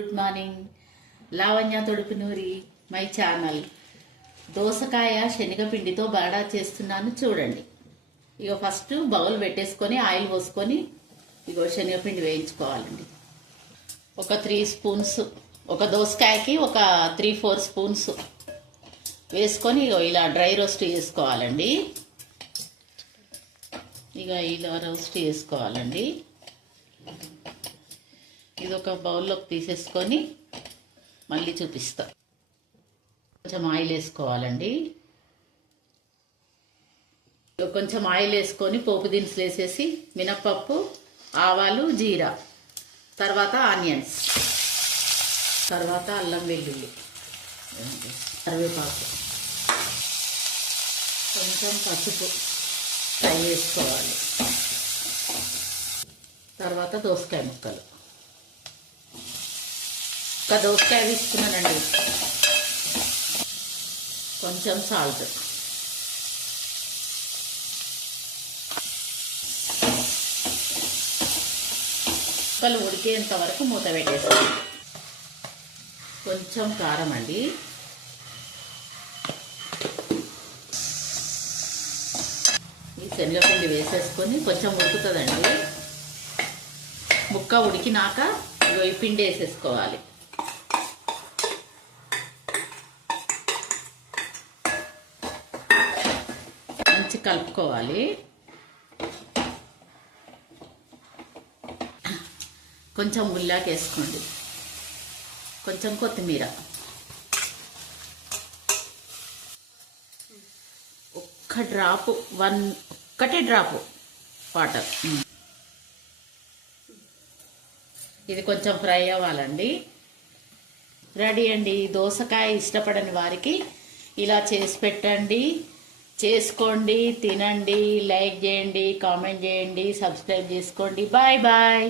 Good morning. Lavanya Thodupunuri my channel. దోసకాయ శనగపిండితో బాడా చేస్తున్నాను చూడండి. ఇక ఫస్ట్ బౌల్ పెట్టేసుకొని ఆయిల్ పోసుకొని ఇగో శనగపిండి వేయించుకోవాలండి. ఒక 3 స్పూన్స్, ఒక దోసకాయకి ఒక 3-4 స్పూన్స్ వేసుకొని ఇలా డ్రై రోస్ట్ చేసుకోవాలండి. ఇక ఇలా రోస్ట్ చేసుకోవాలండి. ఇది ఒక బౌల్లోకి తీసేసుకొని మళ్ళీ చూపిస్తా. కొంచెం ఆయిల్ వేసుకోవాలండి. కొంచెం ఆయిల్ వేసుకొని పోపు దినుసులు వేసేసి మినప్పప్పు, ఆవాలు, జీరా, తర్వాత ఆనియన్స్, తర్వాత అల్లం వెల్లుల్లి, కరివేపాకు, కొంచెం పసుపు ఫ్రై చేసుకోవాలి. తర్వాత దోసకాయ ముక్కలు, ఒక దోసకాయ తీసుకున్నానండి. కొంచెం సాల్ట్, ముక్కలు ఉడికేంత వరకు మూత పెట్టేస్తాం. కొంచెం కారం అండి. ఈ శనగపిండి వేసేసుకొని కొంచెం ఉడుకుతుందండి. ముక్క ఉడికినాక ఈ పిండి వేసేసుకోవాలి. మంచి కలుపుకోవాలి. కొంచెం ఉల్లాకి వేసుకోండి, కొంచెం కొత్తిమీర, ఒక్కటే డ్రాపు వాటర్. ఇది కొంచెం ఫ్రై అవ్వాలండి. రెడీ అండి. దోసకాయ ఇష్టపడని వారికి ఇలా చేసి పెట్టండి, చేసుకోండి, తినండి, లైక్ చేయండి, కామెంట్ చేయండి, సబ్స్క్రైబ్ చేసుకోండి. Bye bye.